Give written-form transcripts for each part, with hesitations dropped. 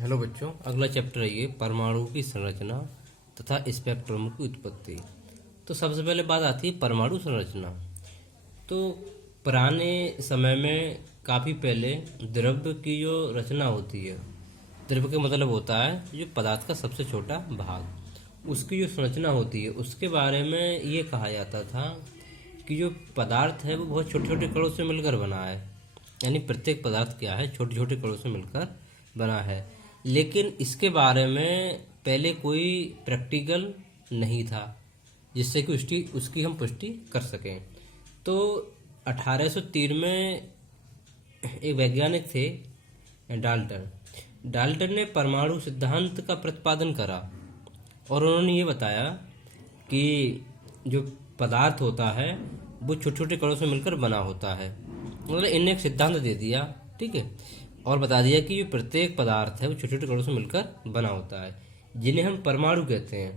Hello बच्चों, अगला chapter है ये परमाणु की संरचना तथा स्पेक्ट्रम की उत्पत्ति। तो सबसे पहले बात आती है परमाणु संरचना। तो पुराने समय में काफ़ी पहले द्रव्य की जो रचना होती है, द्रव्य का मतलब होता है जो पदार्थ का सबसे छोटा भाग, उसकी जो संरचना होती है उसके बारे में ये कहा जाता था कि जो पदार्थ है वो बहुत छोटे छोटे कणों से मिलकर बना है। यानी प्रत्येक पदार्थ क्या है, छोटे छोटे कणों से मिलकर बना है। लेकिन इसके बारे में पहले कोई प्रैक्टिकल नहीं था जिससे कि उसकी हम पुष्टि कर सकें। तो 1803 में एक वैज्ञानिक थे डाल्टन ने परमाणु सिद्धांत का प्रतिपादन करा और उन्होंने ये बताया कि जो पदार्थ होता है वो छोटे छोटे कणों से मिलकर बना होता है। मतलब इन्हें एक सिद्धांत दे दिया, ठीक है, और बता दिया कि जो प्रत्येक पदार्थ है वो छोटे छोटे कणों से मिलकर बना होता है, जिन्हें हम परमाणु कहते हैं।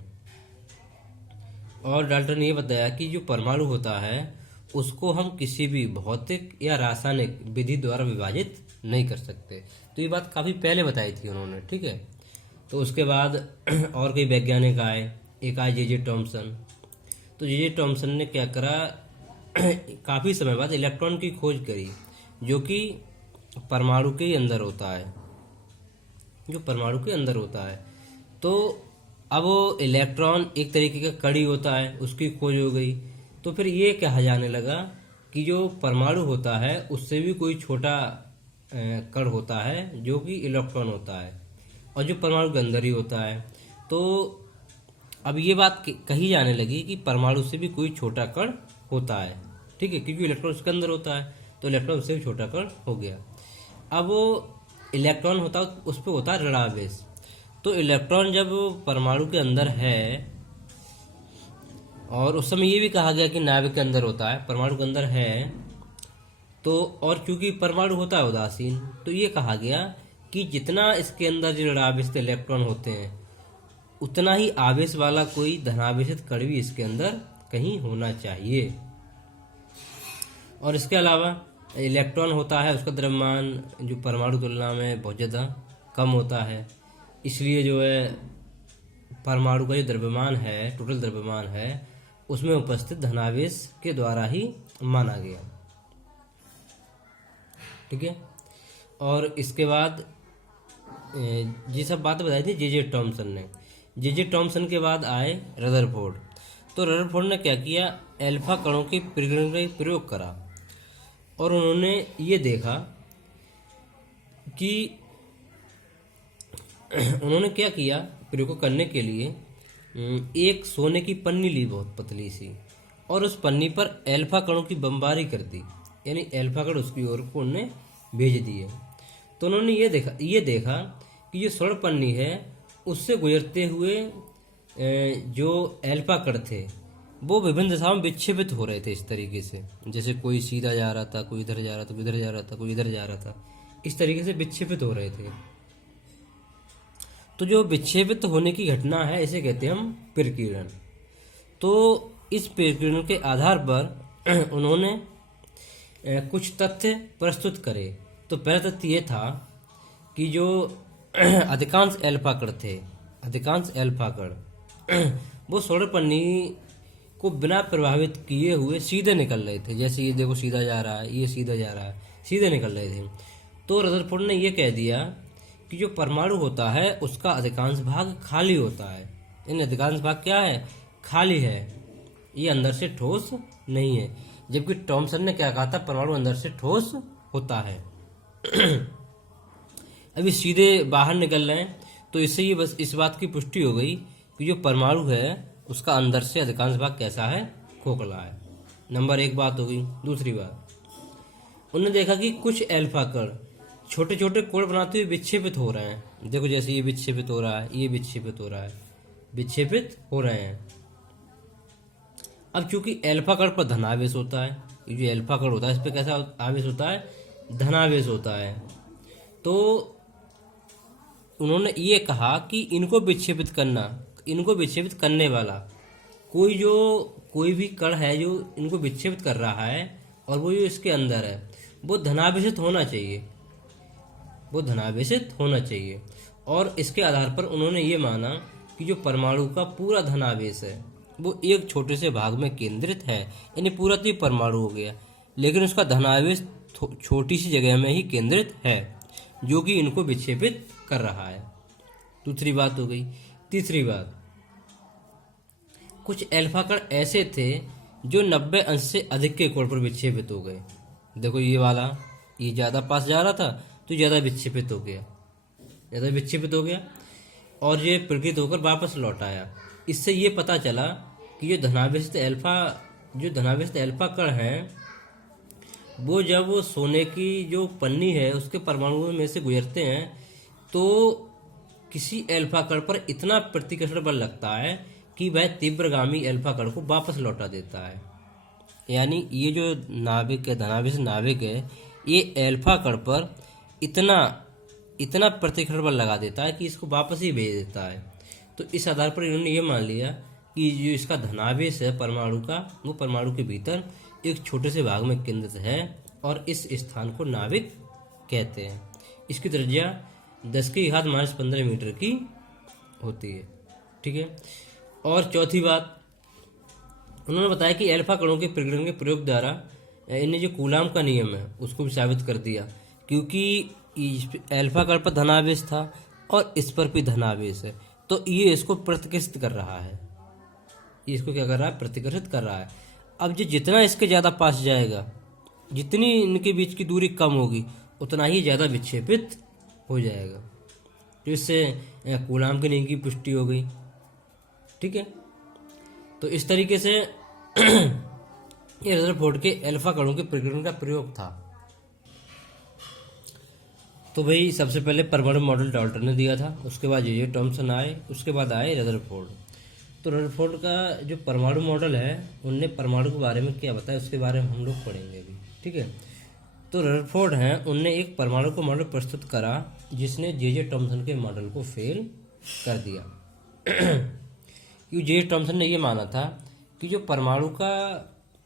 और डाल्टन ने ये बताया कि जो परमाणु होता है उसको हम किसी भी भौतिक या रासायनिक विधि द्वारा विभाजित नहीं कर सकते। तो ये बात काफ़ी पहले बताई थी उन्होंने, ठीक है। तो उसके बाद और कई वैज्ञानिक आए, एक आए जे टॉमसन। तो जे टॉमसन ने क्या करा, काफ़ी समय बाद इलेक्ट्रॉन की खोज करी जो कि परमाणु के अंदर होता है, जो परमाणु के अंदर होता है। तो अब वो इलेक्ट्रॉन एक तरीके का कड़ी होता है, उसकी खोज हो गई। तो फिर ये कहा जाने लगा कि जो परमाणु होता है उससे भी कोई छोटा कण होता है जो कि इलेक्ट्रॉन होता है और जो परमाणु के अंदर ही होता है। तो अब ये बात कही जाने लगी कि परमाणु से भी कोई छोटा कण होता है, ठीक है, क्योंकि इलेक्ट्रॉन उसके अंदर होता है तो इलेक्ट्रॉन उससे भी छोटा कण हो गया। अब वो इलेक्ट्रॉन होता है उस पर होता है ऋणावेश। तो इलेक्ट्रॉन जब परमाणु के अंदर है, और उस समय ये भी कहा गया कि नाभिक के अंदर होता है, परमाणु के अंदर है, तो और क्योंकि परमाणु होता है उदासीन, तो ये कहा गया कि जितना इसके अंदर जो ऋणावेशित इलेक्ट्रॉन होते हैं उतना ही आवेश वाला कोई धनावेशित कण भी इसके अंदर कहीं होना चाहिए। और इसके अलावा इलेक्ट्रॉन होता है उसका द्रव्यमान जो परमाणु तुलना में बहुत ज़्यादा कम होता है, इसलिए जो है परमाणु का जो द्रव्यमान है, टोटल द्रव्यमान है, उसमें उपस्थित धनावेश के द्वारा ही माना गया, ठीक है। और इसके बाद ये सब बातें बताई थी जे टॉमसन ने। जे टॉमसन के बाद आए रदरफोर्ड। तो रदरफोर्ड ने क्या किया, अल्फा कणों के प्रकीर्णन का प्रयोग करा और उन्होंने ये देखा कि उन्होंने क्या किया, प्रयोग को करने के लिए एक सोने की पन्नी ली, बहुत पतली सी, और उस पन्नी पर अल्फा कणों की बमबारी कर दी, यानी अल्फा कण उसकी ओर को उन्होंने भेज दिए। तो उन्होंने ये देखा कि ये स्वर्ण पन्नी है उससे गुजरते हुए जो अल्फा कण थे वो विभिन्न दिशाओं में विक्षेपित हो रहे थे, इस तरीके से, जैसे कोई सीधा जा रहा था, कोई इधर जा रहा था, कोई इधर जा रहा था, कोई इधर जा रहा था, इस तरीके से विक्षेपित हो रहे थे। तो जो विक्षेपित होने की घटना है इसे कहते हैं हम प्रकीर्णन। तो इस प्रकीर्णन के आधार पर उन्होंने कुछ तथ्य प्रस्तुत करे। तो पहला तथ्य ये था कि जो अधिकांश अल्फा कण थे, अधिकांश अल्फा कण वो स्वर्ण पन्नी को बिना प्रभावित किए हुए सीधे निकल रहे थे। जैसे ये देखो सीधा जा रहा है, ये सीधा जा रहा है, सीधे निकल रहे थे। तो रदरफोर्ड ने ये कह दिया कि जो परमाणु होता है उसका अधिकांश भाग खाली होता है। इन अधिकांश भाग क्या है, खाली है, ये अंदर से ठोस नहीं है। जबकि टॉमसन ने क्या कहा था, परमाणु अंदर से ठोस होता है। अभी सीधे बाहर निकल रहे हैं, तो इससे ये बस इस बात की पुष्टि हो गई कि जो परमाणु है उसका अंदर से अधिकांश भाग कैसा है, खोखला है। नंबर एक बात हो गई। दूसरी बात, उन्होंने देखा कि कुछ अल्फा कण छोटे छोटे कोण बनाते हुए विक्षेपित हो रहे हैं। देखो जैसे ये विक्षेपित हो रहा है, ये विक्षेपित हो रहा है, विक्षेपित हो रहे हैं। अब चूंकि अल्फा कण पर धनावेश होता है, ये जो अल्फा कण होता है इस पर कैसा आवेश होता है, धनावेश होता है। तो उन्होंने ये कहा कि इनको विक्षेपित करने वाला कोई भी कण है जो इनको विक्षेपित कर रहा है और वो जो इसके अंदर है वो धनावेशित होना चाहिए। वो धनावेशित होना चाहिए। और इसके आधार पर उन्होंने ये माना कि जो परमाणु का पूरा धनावेश है वो एक छोटे से भाग में केंद्रित है, यानी पूरा तो ये परमाणु हो गया, लेकिन उसका धनावेश छोटी सी जगह में ही केंद्रित है, जो कि इनको विक्षेपित कर रहा है। दूसरी बात हो गई। तीसरी बात, कुछ एल्फा कण ऐसे थे जो 90 अंश से अधिक के कोण पर विक्षेपित हो गए। देखो ये वाला, ये ज़्यादा पास जा रहा था तो ज़्यादा विक्षेपित हो गया, ज़्यादा विक्षेपित हो गया और ये प्रकृत होकर वापस लौट आया। इससे ये पता चला कि जो धनावेशित एल्फा कण हैं वो जब वो सोने की जो पन्नी है उसके परमाणुओं में से गुजरते हैं तो किसी एल्फा कण पर इतना प्रतिकर्षण बल लगता है कि वह तीव्रगामी एल्फा कण को वापस लौटा देता है। यानी ये जो नाभिक है, धनावेशित नाभिक है, ये एल्फा कण पर इतना प्रतिकर्षण बल लगा देता है कि इसको वापस ही भेज देता है। तो इस आधार पर इन्होंने ये मान लिया कि जो इसका धनावेश है परमाणु का, वो परमाणु के भीतर एक छोटे से भाग में केंद्रित है और इस स्थान को नाभिक कहते हैं। इसकी त्रिज्या 10⁻⁻15 मीटर की होती है। ठीक है। और चौथी बात, उन्होंने बताया कि एल्फा कणों के प्रकीर्णन के प्रयोग द्वारा इन्हें जो कूलाम का नियम है उसको भी साबित कर दिया, क्योंकि एल्फा कण पर धनावेश था और इस पर भी धनावेश है, तो ये इसको प्रतिकर्षित कर रहा है। ये इसको क्या कर रहा है? प्रतिकर्षित कर रहा है। अब जो जितना इसके ज़्यादा पास जाएगा, जितनी इनके बीच की दूरी कम होगी, उतना ही ज़्यादा विक्षेपित हो जाएगा। तो इससे कूलाम के नियम की पुष्टि हो गई। ठीक है। तो इस तरीके से ये रदरफोर्ड के एल्फा कणों के प्रकीर्णन का प्रयोग था। तो भाई सबसे पहले परमाणु मॉडल डाल्टन ने दिया था, उसके बाद जे टॉमसन आए, उसके बाद आए रदरफोर्ड। तो रदरफोर्ड का जो परमाणु मॉडल है, उनने परमाणु के बारे में क्या बताया उसके बारे में हम लोग पढ़ेंगे अभी। ठीक है। तो रदरफोर्ड हैं, उनने एक परमाणु का मॉडल प्रस्तुत करा जिसने जे टॉमसन के मॉडल को फेल कर दिया। क्योंकि जे टॉमसन ने ये माना था कि जो परमाणु का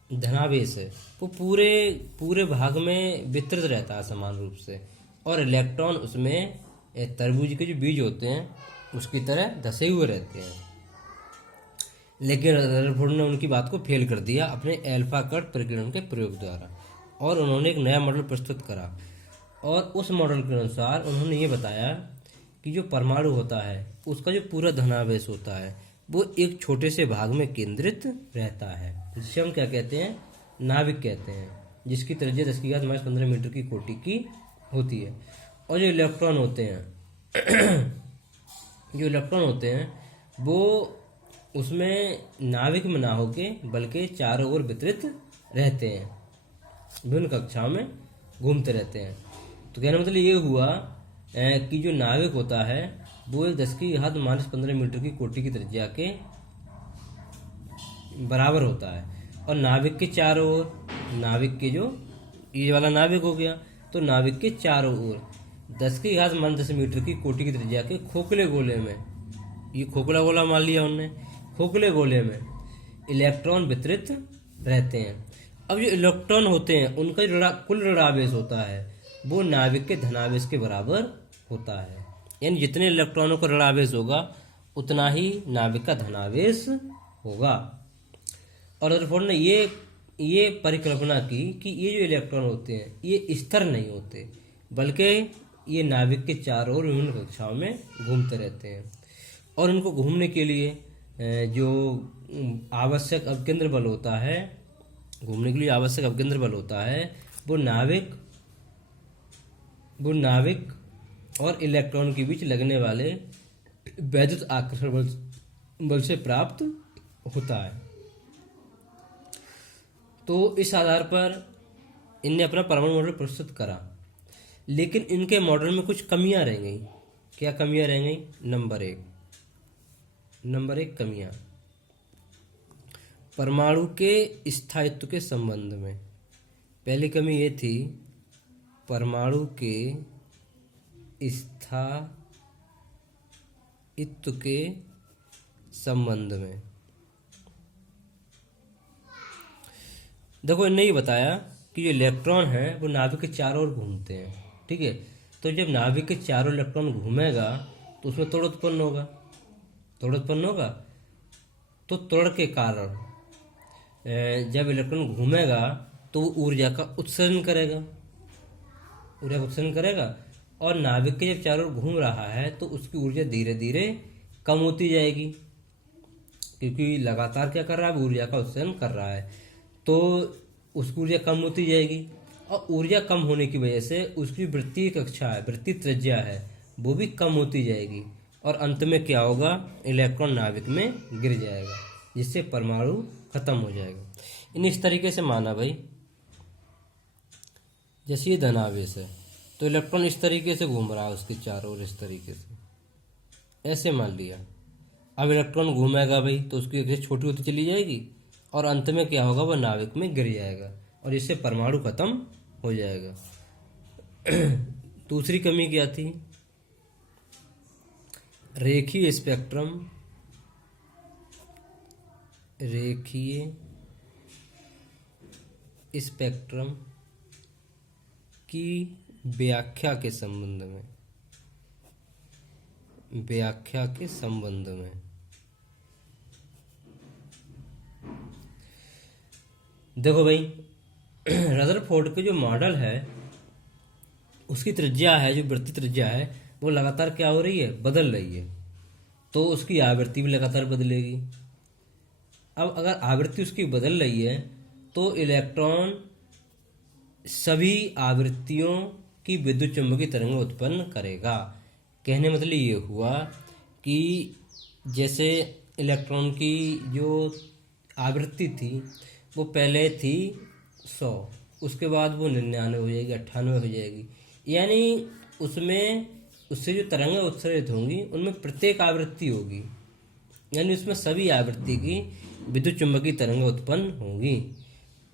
धनावेश है वो पूरे भाग में वितरित रहता है समान रूप से, और इलेक्ट्रॉन उसमें तरबूज के जो बीज होते हैं उसकी तरह धसे हुए रहते हैं। लेकिन रदरफोर्ड ने उनकी बात को फेल कर दिया अपने एल्फा कण प्रकीर्णन के प्रयोग द्वारा, और उन्होंने एक नया मॉडल प्रस्तुत करा। और उस मॉडल के अनुसार उन्होंने ये बताया कि जो परमाणु होता है उसका जो पूरा धनावेश होता है वो एक छोटे से भाग में केंद्रित रहता है, जिसे हम क्या कहते हैं? नाभिक कहते हैं, जिसकी त्रिज्या 10⁻15 मीटर की कोटि की होती है। और जो इलेक्ट्रॉन होते हैं वो उसमें नाभिक में ना होके बल्कि चारों ओर वितरित रहते हैं, विभिन्न कक्षाओं में घूमते रहते हैं। तो कहने मतलब ये हुआ कि जो नाभिक होता है वो एक 10⁻15 मीटर की कोटि की त्रिज्या के बराबर होता है, और नाभिक के चारों ओर, नाभिक के जो ये वाला नाभिक हो गया, तो नाभिक के चारों ओर 10⁻10 मीटर की कोटि की त्रिज्या के खोखले गोले में, ये खोखला गोला मान लिया उनने, खोखले गोले में इलेक्ट्रॉन वितरित रहते हैं। अब जो इलेक्ट्रॉन होते हैं उनका जो कुल ऋणावेश होता है वो नाभिक के धनावेश के बराबर होता है। यानी जितने इलेक्ट्रॉनों का ऋणावेश होगा उतना ही नाभिक का धनावेश होगा। और रदरफोर्ड ने ये परिकल्पना की कि ये जो इलेक्ट्रॉन होते हैं ये स्थिर नहीं होते, बल्कि ये नाभिक के चारों ओर विभिन्न कक्षाओं में घूमते रहते हैं, और इनको घूमने के लिए जो आवश्यक अपकेंद्र बल होता है, घूमने के लिए आवश्यक अपकेंद्र बल होता है वो नाभिक और इलेक्ट्रॉन के बीच लगने वाले वैद्युत आकर्षण बल से प्राप्त होता है। तो इस आधार पर इनने अपना परमाणु मॉडल प्रस्तुत करा, लेकिन इनके मॉडल में कुछ कमियां रह गई। क्या कमियां रह गई? नंबर एक कमियां परमाणु के स्थायित्व के संबंध में। पहली कमी ये थी परमाणु के स्थायित्व के संबंध में। देखो इनने ये बताया कि जो इलेक्ट्रॉन है वो नाभिक के चारों ओर घूमते हैं। ठीक है। तो जब नाभिक के चारों इलेक्ट्रॉन घूमेगा तो उसमें त्वरण उत्पन्न होगा। त्वरण उत्पन्न होगा तो त्वरण के कारण जब इलेक्ट्रॉन घूमेगा तो वो ऊर्जा का उत्सर्जन करेगा, ऊर्जा का उत्सर्जन करेगा। और नाभिक के जब चारों ओर घूम रहा है तो उसकी ऊर्जा धीरे धीरे कम होती जाएगी, क्योंकि लगातार क्या कर रहा है, ऊर्जा का उत्सर्जन कर रहा है, तो उसकी ऊर्जा कम होती जाएगी। और ऊर्जा कम होने की वजह से उसकी वृत्तीय कक्षा है, वृत्तीय त्रिज्या है, वो भी कम होती जाएगी। और अंत में क्या होगा, इलेक्ट्रॉन नाभिक में गिर जाएगा, जिससे परमाणु खत्म हो जाएगा। इस तरीके से माना भाई, जैसे ये धनावेश है तो इलेक्ट्रॉन इस तरीके से घूम रहा है उसके चारों ओर, इस तरीके से ऐसे मान लिया। अब इलेक्ट्रॉन घूमेगा भाई तो उसकी कक्षा छोटी होती चली जाएगी और अंत में क्या होगा, वह नाभिक में गिर जाएगा और इससे परमाणु खत्म हो जाएगा। दूसरी कमी क्या थी, रेखीय स्पेक्ट्रम, रेखीय स्पेक्ट्रम की व्याख्या के संबंध में, व्याख्या के संबंध में देखो भाई, रदरफोर्ड के जो मॉडल है उसकी त्रिज्या है, जो वृत्तीय त्रिज्या है वो लगातार क्या हो रही है, बदल रही है, तो उसकी आवृत्ति भी लगातार बदलेगी। अब अगर आवृत्ति उसकी बदल रही है तो इलेक्ट्रॉन सभी आवृत्तियों की विद्युत चुंबकीय तरंगें उत्पन्न करेगा। कहने मतलब ये हुआ कि जैसे इलेक्ट्रॉन की जो आवृत्ति थी वो पहले थी 100, उसके बाद वो 99 हो जाएगी, 98 हो जाएगी, यानी उसमें उससे जो तरंगें उत्सर्जित होंगी उनमें प्रत्येक आवृत्ति होगी, यानी उसमें सभी आवृत्ति की विद्युत चुंबकीय तरंगें उत्पन्न होंगी।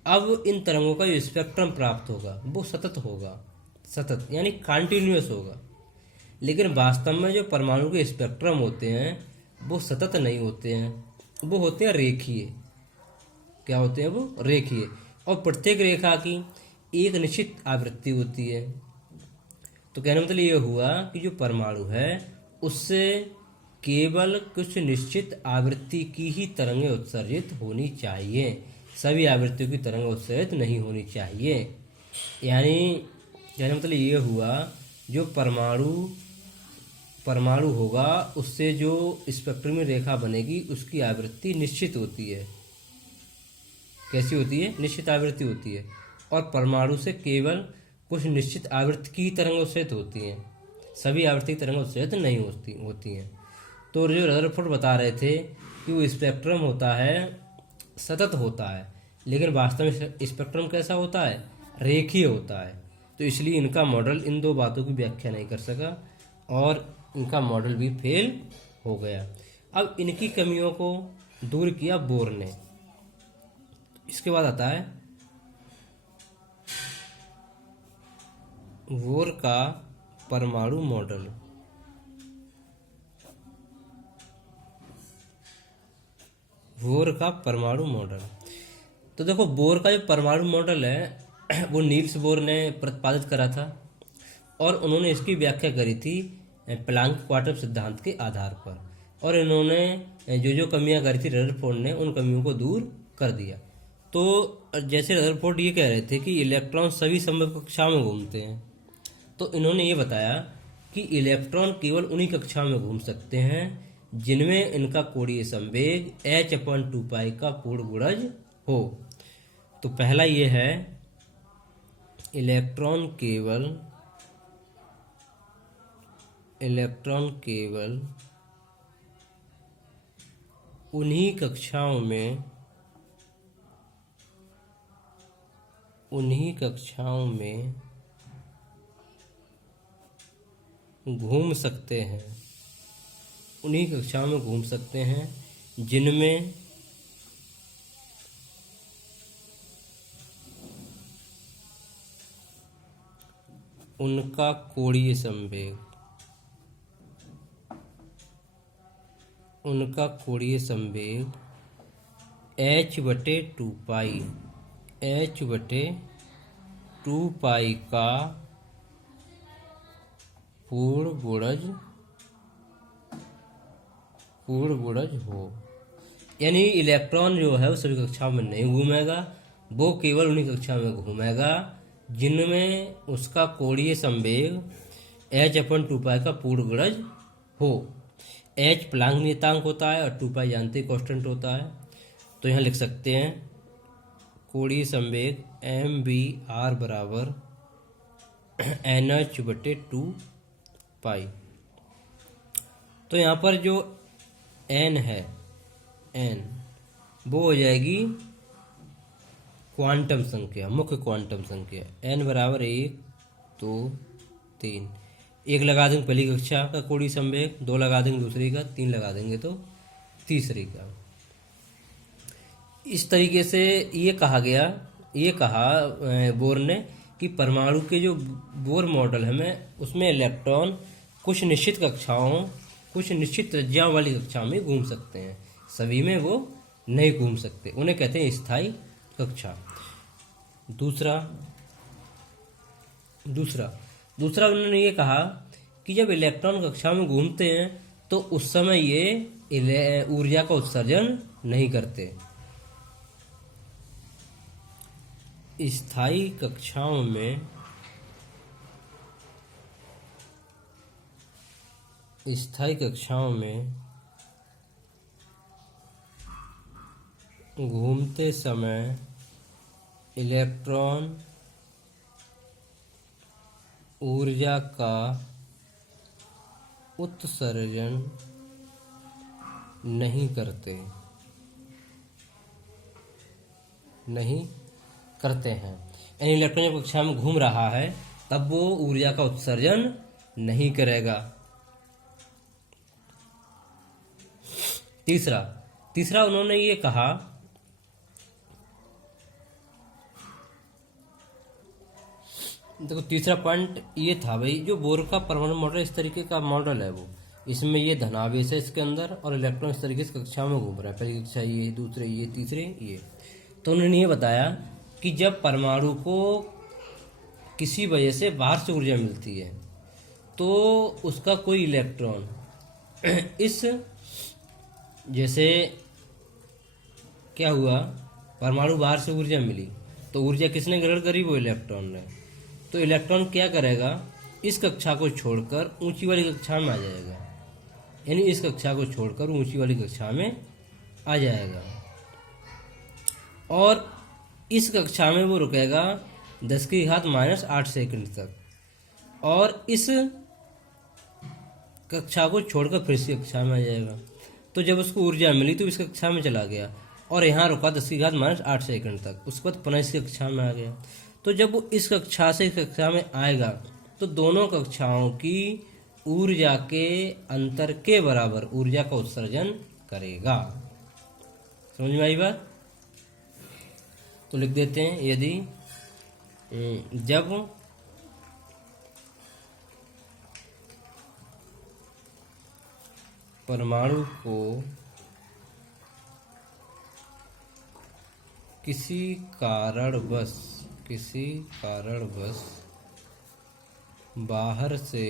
अब इन तरंगों का जो स्पेक्ट्रम प्राप्त होगा वो सतत होगा, सतत यानी कॉन्टिन्यूअस होगा। लेकिन वास्तव में जो परमाणु के स्पेक्ट्रम होते हैं वो सतत नहीं होते हैं, वो होते हैं रेखीय। क्या होते हैं वो, रेखीय। और प्रत्येक रेखा की एक निश्चित आवृत्ति होती है। तो कहने मतलब ये हुआ कि जो परमाणु है उससे केवल कुछ निश्चित आवृत्ति की ही तरंगें उत्सर्जित होनी चाहिए, सभी आवृत्तियों की तरंगें उत्सर्जित नहीं होनी चाहिए। यानी कहने मतलब ये हुआ जो परमाणु होगा उससे जो स्पेक्ट्रम में रेखा बनेगी उसकी आवृत्ति निश्चित होती है। कैसी होती है, निश्चित आवृत्ति होती है। और परमाणु से केवल कुछ निश्चित आवृत्ति की तरंगें उत्सर्जित होती हैं, सभी आवृत्ति की तरंगें उत्सर्जित नहीं होती हैं। तो जो रदरफोर्ड बता रहे थे कि वो स्पेक्ट्रम होता है, सतत होता है, लेकिन वास्तव में स्पेक्ट्रम कैसा होता है, रेखीय होता है। तो इसलिए इनका मॉडल इन दो बातों की व्याख्या नहीं कर सका और इनका मॉडल भी फेल हो गया। अब इनकी कमियों को दूर किया बोर ने। इसके बाद आता है बोर का परमाणु मॉडल। बोर का परमाणु मॉडल, तो देखो बोर का जो परमाणु मॉडल है वो नील्स बोर ने प्रतिपादित करा था और उन्होंने इसकी व्याख्या करी थी प्लांक क्वार्टम सिद्धांत के आधार पर। और इन्होंने जो जो कमियां करी थी रदरफोर्ड ने उन कमियों को दूर कर दिया। तो जैसे रदरफोर्ड ये कह रहे थे कि इलेक्ट्रॉन सभी समविभव कक्षाओं में घूमते हैं, तो इन्होंने ये बताया कि इलेक्ट्रॉन केवल उन्हीं कक्षाओं में घूम सकते हैं जिनमें इनका कोणीय संवेग h/2π का पूर्ण गुणज हो। तो पहला ये है, इलेक्ट्रॉन केवल उन्हीं कक्षाओं में घूम सकते हैं, उन्हीं कक्षाओं में घूम सकते हैं जिनमें उनका कोणीय संवेग h/2π का पूर्ण गुणज हो। यानी इलेक्ट्रॉन जो है वो सभी कक्षाओं में नहीं घूमेगा, वो केवल उन्हीं कक्षाओं में घूमेगा जिनमें उसका कोणीय संवेग h/2π का पूर्ण गुणज हो। h प्लांक नियतांक होता है और 2π यांत्रिक कांस्टेंट होता है। तो यहाँ लिख सकते हैं कोणीय संवेग mvr बराबर nh/2π। तो यहाँ पर जो n है, n वो हो जाएगी क्वांटम संख्या, मुख्य क्वांटम संख्या। n बराबर 1 2 3। एक लगा देंगे पहली कक्षा का कोणीय संवेग, 2 लगा देंगे दूसरी का, 3 लगा देंगे तो तीसरी का। इस तरीके से ये कहा बोर ने कि परमाणु के जो बोर मॉडल है उसमें इलेक्ट्रॉन कुछ निश्चित कक्षाओं, कुछ निश्चित त्रिज्याओं वाली कक्षाओं में घूम सकते हैं, सभी में वो नहीं घूम सकते, उन्हें कहते हैं स्थायी कक्षा। दूसरा उन्होंने ये कहा कि जब इलेक्ट्रॉन कक्षाओं में घूमते हैं तो उस समय ये ऊर्जा का उत्सर्जन नहीं करते। स्थायी कक्षाओं में घूमते समय इलेक्ट्रॉन ऊर्जा का उत्सर्जन नहीं करते हैं। यानी इलेक्ट्रॉन जब कक्षा में घूम रहा है तब वो ऊर्जा का उत्सर्जन नहीं करेगा। तीसरा उन्होंने ये कहा देखो, तीसरा पॉइंट ये था भाई, जो बोर का परमाणु मॉडल इस तरीके का मॉडल है, वो इसमें ये धनावेश है इसके अंदर और इलेक्ट्रॉन इस तरीके से कक्षा में घूम रहा है, पहली कक्षा ये, दूसरे ये, तीसरे ये। तो उन्होंने ये बताया कि जब परमाणु को किसी वजह से बाहर से ऊर्जा मिलती है तो उसका कोई इलेक्ट्रॉन जैसे क्या हुआ, परमाणु बाहर से ऊर्जा मिली तो ऊर्जा किसने ग्रहण करी, वो इलेक्ट्रॉन ने। तो इलेक्ट्रॉन क्या करेगा, इस कक्षा को छोड़कर ऊंची वाली कक्षा में आ जाएगा, यानी इस कक्षा को छोड़कर ऊंची वाली कक्षा में आ जाएगा और इस कक्षा में वो रुकेगा 10⁻⁻8 सेकंड तक, और इस कक्षा को छोड़कर फिर से कक्षा में आ जाएगा। तो जब उसको ऊर्जा मिली तो इस कक्षा में चला गया और यहाँ रुका 10⁻⁸ सेकंड तक, उसके बाद पुनः इस कक्षा में आ गया। तो जब वो इस कक्षा से इस कक्षा में आएगा तो दोनों कक्षाओं की ऊर्जा के अंतर के बराबर ऊर्जा का उत्सर्जन करेगा। समझ में आई बात? तो लिख देते हैं, यदि जब परमाणु को किसी कारणवश बाहर से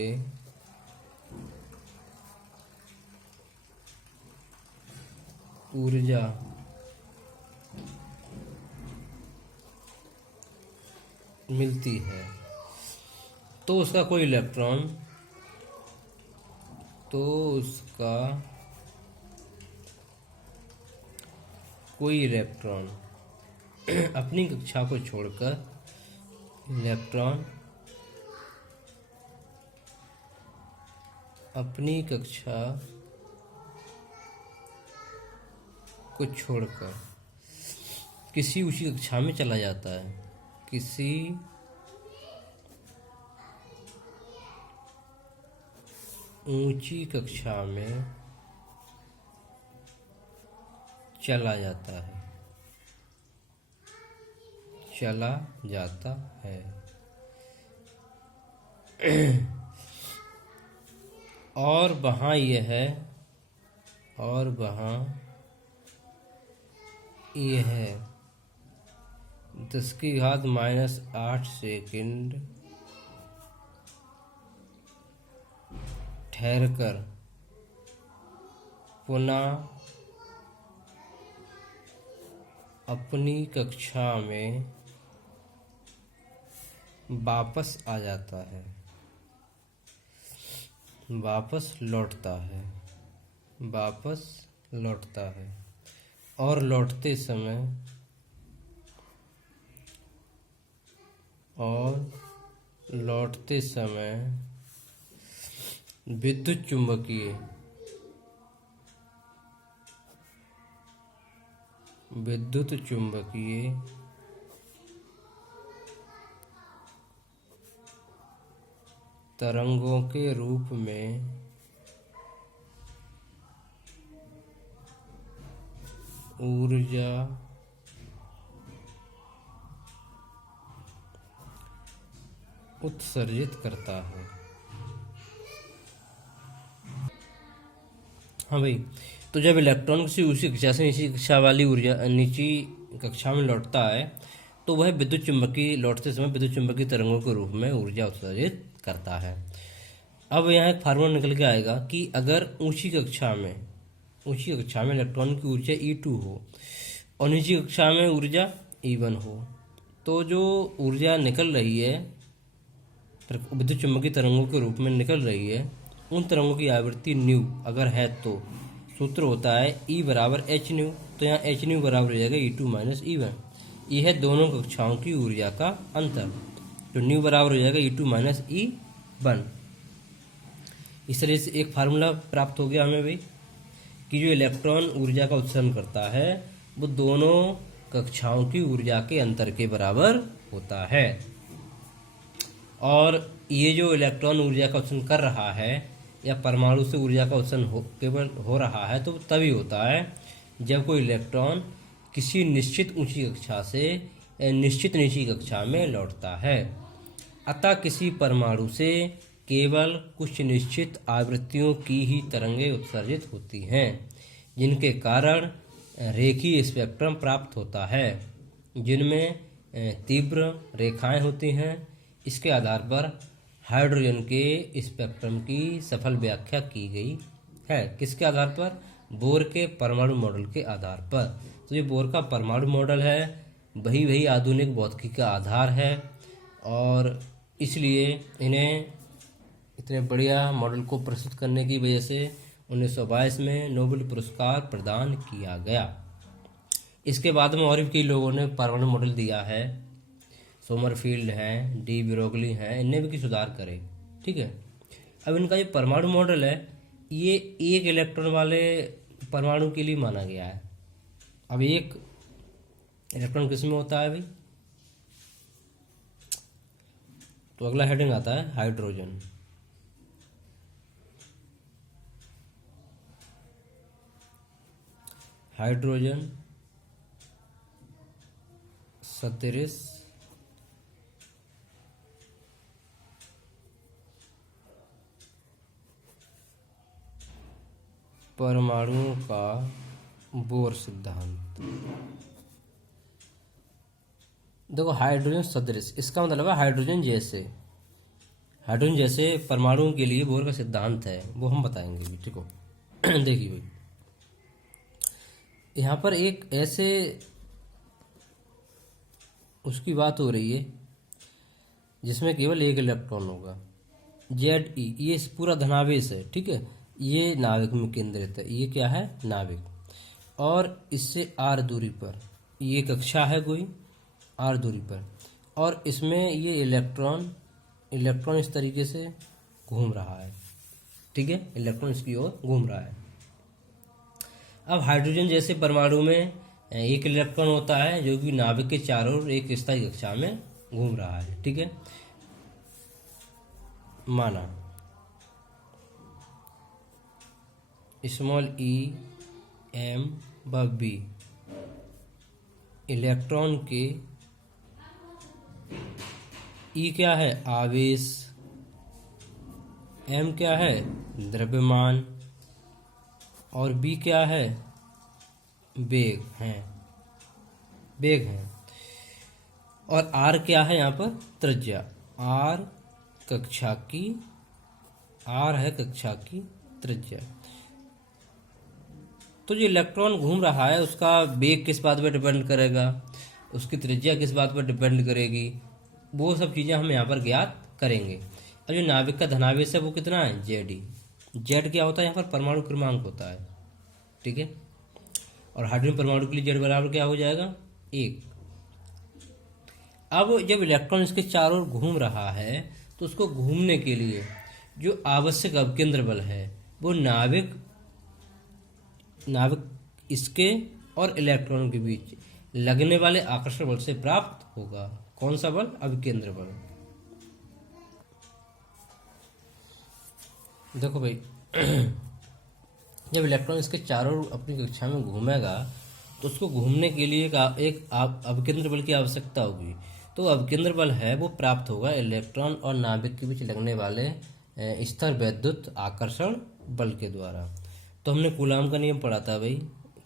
ऊर्जा मिलती है तो उसका कोई इलेक्ट्रॉन अपनी कक्षा को छोड़कर अपनी कक्षा को छोड़कर किसी ऊंची कक्षा में चला जाता है, किसी ऊंची कक्षा में चला जाता है और वहाँ यह 10⁻⁸ सेकंड ठहरकर पुनः अपनी कक्षा में वापस आ जाता है, वापस लौटता है, वापस लौटता है और लौटते समय विद्युत चुंबकीय तरंगों के रूप में ऊर्जा उत्सर्जित करता है। हाँ भाई, तो जब इलेक्ट्रॉन किसी ऊंची कक्षा से नीची कक्षा वाली ऊर्जा नीची कक्षा में लौटता है तो वह लौटते समय विद्युत चुंबकीय तरंगों के रूप में ऊर्जा उत्सर्जित करता है। अब यहाँ एक फार्मूला निकल के आएगा कि अगर ऊंची कक्षा में इलेक्ट्रॉन की ऊर्जा E2 हो और नीची कक्षा में ऊर्जा E1 हो, तो जो ऊर्जा निकल रही है विद्युत चुंबकीय तरंगों के रूप में निकल रही है, उन तरंगों की आवृत्ति न्यू अगर है तो सूत्र होता है E बराबर एच न्यू। तो यहाँ एच न्यू बराबर हो जाएगा E2 माइनस E1। यह है दोनों कक्षाओं की ऊर्जा का अंतर, तो न्यू बराबर हो जाएगा E2 माइनस E1। इस तरह से एक फार्मूला प्राप्त हो गया हमें भाई कि जो इलेक्ट्रॉन ऊर्जा का उत्सर्जन करता है वो दोनों कक्षाओं की ऊर्जा के अंतर के बराबर होता है। और ये जो इलेक्ट्रॉन ऊर्जा का उत्सर्जन कर रहा है या परमाणु से ऊर्जा का उत्सर्जन केवल हो रहा है तो तभी होता है जब कोई इलेक्ट्रॉन किसी निश्चित ऊंची कक्षा से निश्चित नीची कक्षा में लौटता है। अतः किसी परमाणु से केवल कुछ निश्चित आवृत्तियों की ही तरंगें उत्सर्जित होती हैं, जिनके कारण रेखीय स्पेक्ट्रम प्राप्त होता है, जिनमें तीव्र रेखाएं होती हैं। इसके आधार पर हाइड्रोजन के स्पेक्ट्रम की सफल व्याख्या की गई है। किसके आधार पर? बोर के परमाणु मॉडल के आधार पर। तो ये बोर का परमाणु मॉडल है, वही आधुनिक भौतिकी का आधार है और इसलिए इन्हें इतने बढ़िया मॉडल को प्रस्तुत करने की वजह से 1922 में नोबेल पुरस्कार प्रदान किया गया। इसके बाद में और भी कई लोगों ने परमाणु मॉडल दिया है, सोमरफील्ड हैं, डी ब्रोगली हैं, इनने भी सुधार करे। ठीक है, अब इनका जो परमाणु मॉडल है ये एक इलेक्ट्रॉन वाले परमाणु के लिए माना गया है। अब एक इलेक्ट्रॉन किस में होता है भाई? तो अगला हेडिंग आता है हाइड्रोजन। हाइड्रोजन सदृश परमाणुओं का बोर सिद्धांत। देखो, हाइड्रोजन सदृश इसका मतलब है हाइड्रोजन जैसे परमाणुओं के लिए बोर का सिद्धांत है, वो हम बताएंगे भी। ठीक हो देखिए भाई, यहाँ पर एक ऐसे उसकी बात हो रही है जिसमें केवल एक इलेक्ट्रॉन होगा। Ze ये पूरा धनावेश है। ठीक है, ये नाभिक में केंद्रित है। ये क्या है? नाभिक। और इससे r दूरी पर ये कक्षा है कोई r दूरी पर, और इसमें ये इलेक्ट्रॉन इस तरीके से घूम रहा है। ठीक है, इलेक्ट्रॉन इसकी ओर घूम रहा है। अब हाइड्रोजन जैसे परमाणु में एक इलेक्ट्रॉन होता है जो कि नाभिक के चारों ओर एक स्थायी कक्षा में घूम रहा है। ठीक है, माना स्मॉल m व b इलेक्ट्रॉन के E क्या है? आवेश। m क्या है? द्रव्यमान। और b क्या है? वेग है। और r क्या है? यहाँ पर त्रिज्या। r कक्षा की आर है कक्षा की त्रिज्या। तो जो इलेक्ट्रॉन घूम रहा है उसका वेग किस बात पर डिपेंड करेगा, उसकी त्रिज्या किस बात पर डिपेंड करेगी, वो सब चीज़ें हम यहाँ पर ज्ञात करेंगे। अब जो नाभिक का धनावेश है वो कितना है, जेड ई। जेड क्या होता है, यहाँ पर परमाणु क्रमांक होता है, ठीक है। और हाइड्रोजन परमाणु के लिए जेड बराबर क्या हो जाएगा, 1। अब जब इलेक्ट्रॉन इसके चारों ओर घूम रहा है तो उसको घूमने के लिए जो आवश्यक अवकेंद्र बल है वो नाभिक इसके और इलेक्ट्रॉन के बीच लगने वाले आकर्षण बल से प्राप्त होगा। कौन सा बल, अभिकेंद्र बल। देखो भाई जब इलेक्ट्रॉन इसके चारों ओर अपनी कक्षा में घूमेगा तो उसको घूमने के लिए एक अभिकेंद्र बल की आवश्यकता होगी। तो अभिकेंद्र बल है वो प्राप्त होगा इलेक्ट्रॉन और नाभिक के बीच लगने वाले स्थिर वैद्युत आकर्षण बल के द्वारा। तो हमने कूलाम का नियम पढ़ा था भाई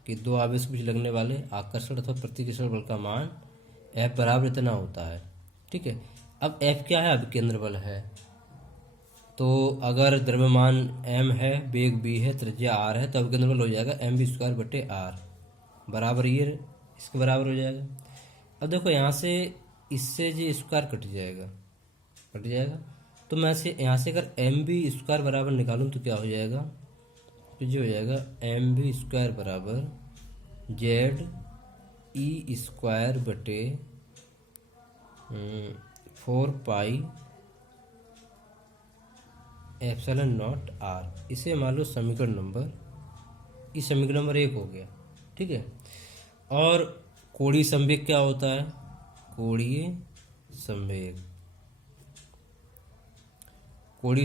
कि दो आवेश के बीच लगने वाले आकर्षण अथवा प्रतिकर्षण बल का मान F बराबर इतना होता है, ठीक है। अब F क्या है, अभिकेंद्र बल है। तो अगर द्रव्यमान m है, वेग v है, त्रिज्या r है, तो अभिकेंद्र बल हो जाएगा mv²/r बराबर ये इसके बराबर हो जाएगा। अब देखो यहाँ से इससे जो स्क्वायर कट जाएगा, तो मैं से यहाँ से अगर mv² बराबर निकालूँ तो क्या हो जाएगा, तो जो हो जाएगा mv² बराबर जेड ई स्क्वायर बटे 4 एप्सिलॉन नॉट r। इसे मान लो समीकरण नंबर 1 हो गया, ठीक है। और कोणीय संवेग क्या होता है, कोणीय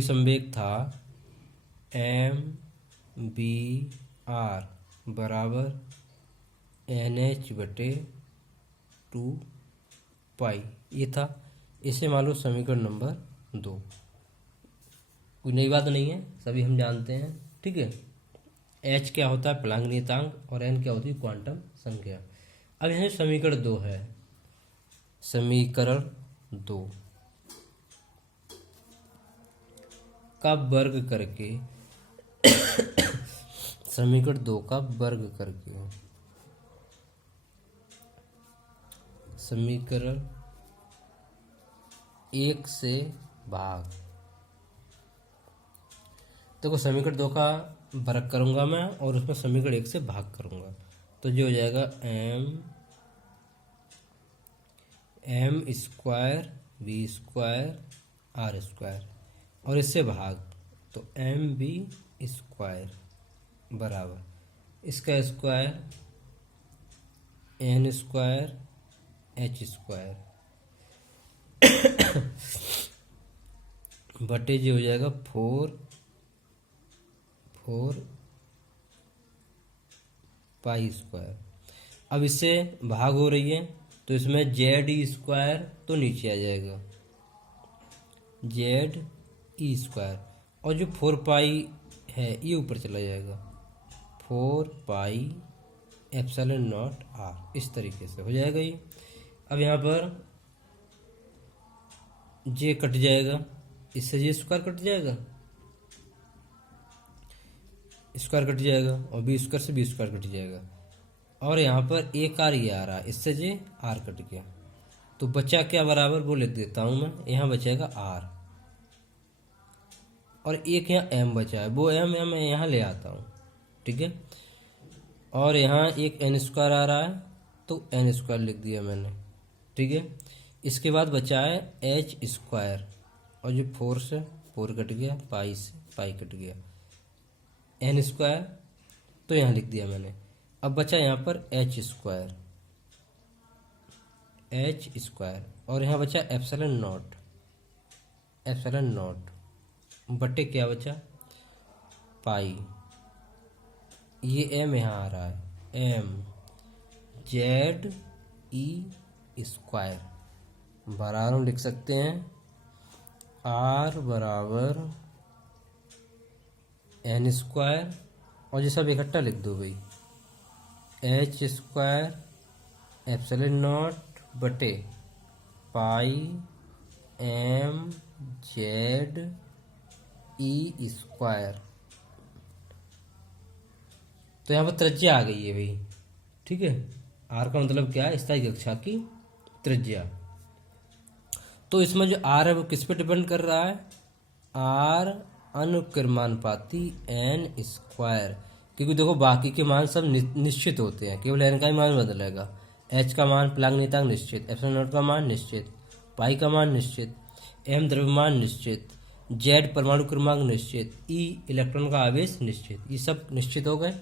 संवेग था mvr बराबर nh/2π, ये था। इसे मान लो समीकरण नंबर 2। कोई नई बात नहीं है, सभी हम जानते हैं, ठीक है। h क्या होता है, प्लांक नियतांक, और n क्या होती है, क्वांटम संख्या। अब यहाँ समीकरण 2 है, समीकरण 2 का वर्ग करके समीकरण 2 का वर्ग करके समीकरण 1 से भाग। देखो समीकरण 2 का वर्ग करूंगा मैं और उसमें समीकरण 1 से भाग करूंगा, तो जो हो जाएगा m² v² r², और इससे भाग तो mv² बराबर इसका स्क्वायर n² h² बटे जो हो जाएगा 4 π²। अब इससे भाग हो रही है तो इसमें ZE² तो नीचे आ जाएगा, ZE², और जो 4π है ये ऊपर चला जाएगा, 4π एप्सिलॉन नॉट r। इस तरीके से हो जाएगा ये। अब यहाँ पर J कट जाएगा, इससे J² कट जाएगा, स्क्वायर कट जाएगा, और B² से B² कट जाएगा, और यहाँ पर एक r ये आ रहा है, इससे J r कट गया, तो बचा क्या बराबर वो लिख देता हूँ मैं। यहाँ बचेगा r और एक यहाँ m बचा है, वो m मैं यहाँ ले आता हूँ, ठीक है। और यहाँ एक n² आ रहा है तो n² लिख दिया मैंने, ठीक है। इसके बाद बचा है h², और जो 4 से 4 कट गया, पाई से पाई कट गया, n² तो यहाँ लिख दिया मैंने। अब बचा यहाँ पर h², और यहाँ बचा एप्सिलॉन नॉट बटे क्या बचा, पाई। ये m यहाँ आ रहा है, m ZE² बराबर लिख सकते हैं r बराबर n², और ये सब इकट्ठा लिख दो भाई, h² एप्सिलॉन नॉट बटे पाई m ZE²। E square. तो यहाँ पर त्रिज्या आ गई है भाई, ठीक है। आर का मतलब क्या है? स्थायी कक्षा की त्रिज्या। तो इसमें जो आर है वो किस पे डिपेंड कर रहा है? आर अनुक्रमानुपाती एन स्क्वायर, क्योंकि देखो बाकी के मान सब निश्चित होते हैं, केवल एन का ही मान बदलेगा। एच का मान प्लग नियतांक निश्चित, एप्सिलॉन नॉट का मान निश्चित, पाई का मान निश्चित, एम द्रव्यमान निश्चित, जेड परमाणु क्रमांक निश्चित, ई इलेक्ट्रॉन का आवेश निश्चित। ये सब निश्चित हो गए।